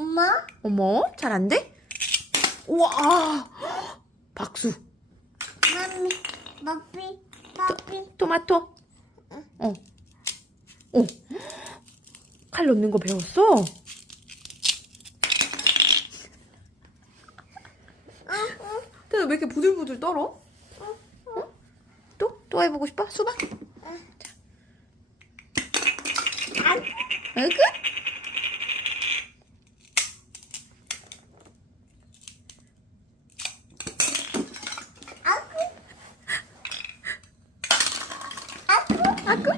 엄마? 어머, 잘 안 돼? 우와, 아, 박수. 마미, 마피, 마피. 토마토. 어. 어. 칼 넣는 거 배웠어? 근데 왜 이렇게 부들부들 떨어? 어? 또? 또 해보고 싶어? 수박? 자. 으 그?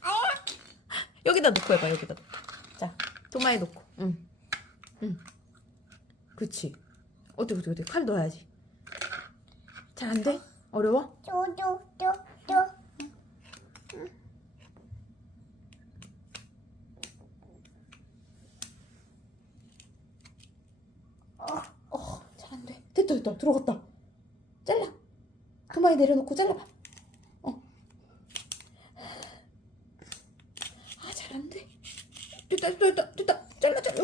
아구? 여기다 놓고 해봐 여기다 놓고 자 도마에 놓고 응. 응. 그치 어디 어디 어디 칼 넣어야지 잘 안 돼? 어려워? 쪼쪼, 쪼, 쪼. 어, 잘 안 돼. 됐다, 됐다. 들어갔다. 잘라. 도마에 내려놓고 잘라봐. 어. 아, 잘 안 돼. 됐다, 됐다, 됐다, 됐다. 잘라, 잘라.